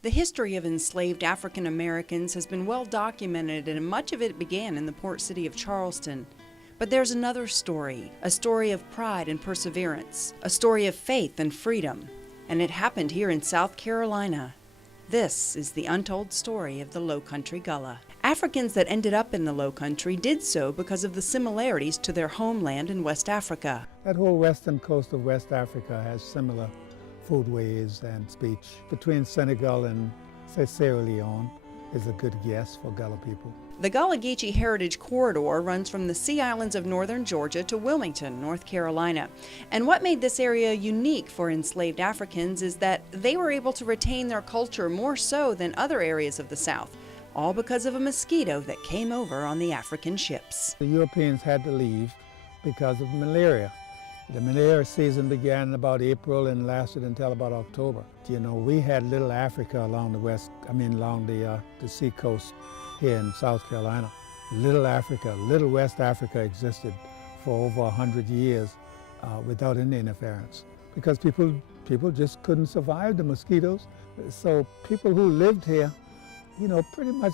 The history of enslaved African Americans has been well documented, and much of it began in the port city of Charleston. But there's another story, a story of pride and perseverance, a story of faith and freedom, and it happened here in South Carolina. This is the untold story of the Lowcountry Gullah. Africans that ended up in the Lowcountry did so because of the similarities to their homeland in West Africa. That whole western coast of West Africa has similar foodways and speech. Between Senegal and, say, Sierra Leone is a good guess for Gullah people. The Gullah Geechee Heritage Corridor runs from the Sea Islands of northern Georgia to Wilmington, North Carolina. And what made this area unique for enslaved Africans is that they were able to retain their culture more so than other areas of the South, all because of a mosquito that came over on the African ships. The Europeans had to leave because of malaria. The malaria season began in about April and lasted until about October. You know, we had little Africa along the sea coast here in South Carolina. Little Africa, little West Africa existed for over 100 years without any interference because people just couldn't survive the mosquitoes. So people who lived here, you know, pretty much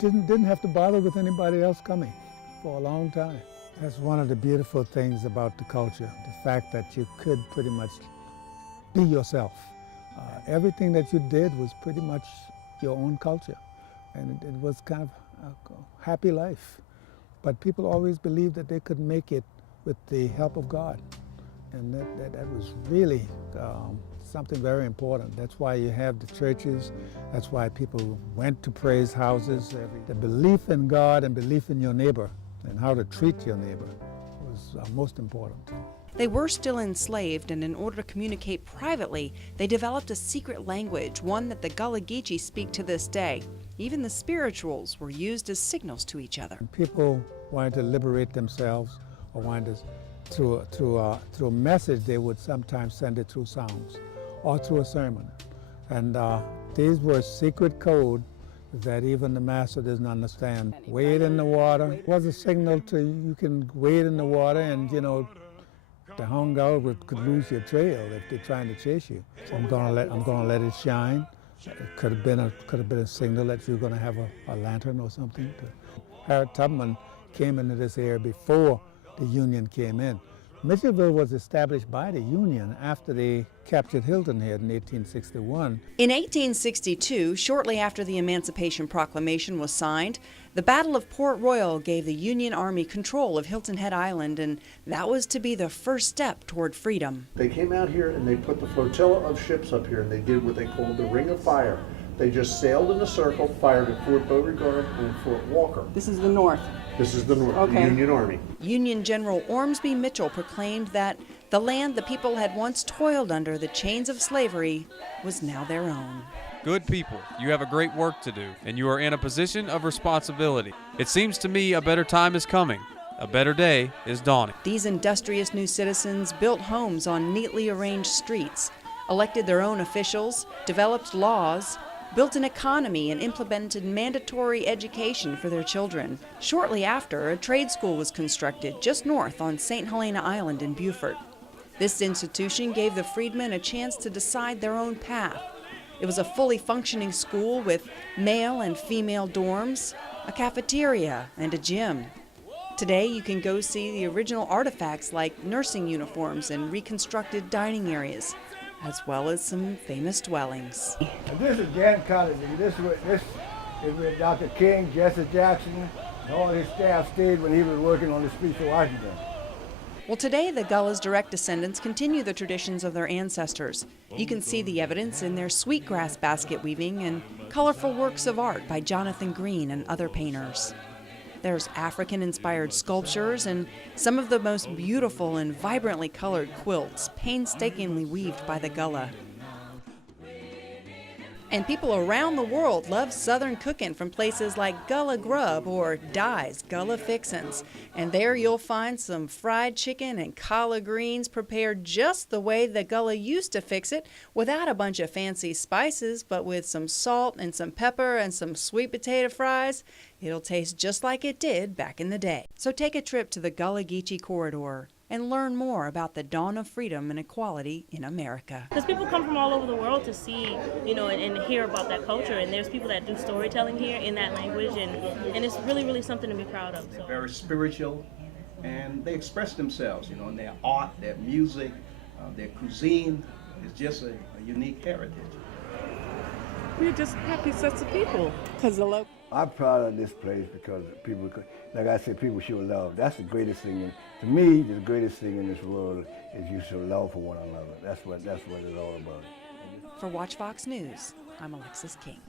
didn't have to bother with anybody else coming for a long time. That's one of the beautiful things about the culture, the fact that you could pretty much be yourself. Everything that you did was pretty much your own culture, and it was kind of a happy life. But people always believed that they could make it with the help of God, and that was really something very important. That's why you have the churches. That's why people went to praise houses. The belief in God and belief in your neighbor and how to treat your neighbor was most important. They were still enslaved, and in order to communicate privately, they developed a secret language, one that the Gullah Geechee speak to this day. Even the spirituals were used as signals to each other. People wanted to liberate themselves or wanted to, through a message, they would sometimes send it through sounds or through a sermon. And these were secret code that even the master doesn't understand. Wade in the water was a signal to you can wade in the water, and you know the hunger could lose your trail if they're trying to chase you. So I'm gonna let it shine. It could have been a signal that you're gonna have a lantern or something. Harriet Tubman came into this area before the Union came in. Mitchellville was established by the Union after they captured Hilton Head in 1861. In 1862, shortly after the Emancipation Proclamation was signed, the Battle of Port Royal gave the Union Army control of Hilton Head Island, and that was to be the first step toward freedom. They came out here and they put the flotilla of ships up here, and they did what they called the Ring of Fire. They just sailed in a circle, fired at Fort Beauregard and Fort Walker. This is the North. This is the North, okay. The Union Army. Union General Ormsby Mitchell proclaimed that the land the people had once toiled under the chains of slavery was now their own. Good people, you have a great work to do, and you are in a position of responsibility. It seems to me a better time is coming. A better day is dawning. These industrious new citizens built homes on neatly arranged streets, elected their own officials, developed laws, built an economy, and implemented mandatory education for their children. Shortly after, a trade school was constructed just north on St. Helena Island in Beaufort. This institution gave the freedmen a chance to decide their own path. It was a fully functioning school with male and female dorms, a cafeteria, and a gym. Today, you can go see the original artifacts like nursing uniforms and reconstructed dining areas, as well as some famous dwellings. And this is Jan College, and this is where Dr. King, Jesse Jackson, and all his staff stayed when he was working on the streets of Washington. Well, today the Gullah's direct descendants continue the traditions of their ancestors. You can see the evidence in their sweetgrass basket weaving and colorful works of art by Jonathan Green and other painters. There's African-inspired sculptures and some of the most beautiful and vibrantly colored quilts, painstakingly weaved by the Gullah. And people around the world love Southern cooking from places like Gullah Grub or Dye's Gullah Fixins. And there you'll find some fried chicken and collard greens prepared just the way the Gullah used to fix it, without a bunch of fancy spices, but with some salt and some pepper and some sweet potato fries. It'll taste just like it did back in the day. So take a trip to the Gullah Geechee Corridor and learn more about the dawn of freedom and equality in America. Because people come from all over the world to see, and hear about that culture. And there's people that do storytelling here in that language, and it's really, really something to be proud of. So. Very spiritual, and they express themselves, in their art, their music, their cuisine. It's just a unique heritage. We're just happy sets of people. I'm proud of this place because people, like I said, people show love. That's the greatest thing. To me, the greatest thing in this world is you show love for one another. That's what it's all about. For Watch Fox News, I'm Alexis King.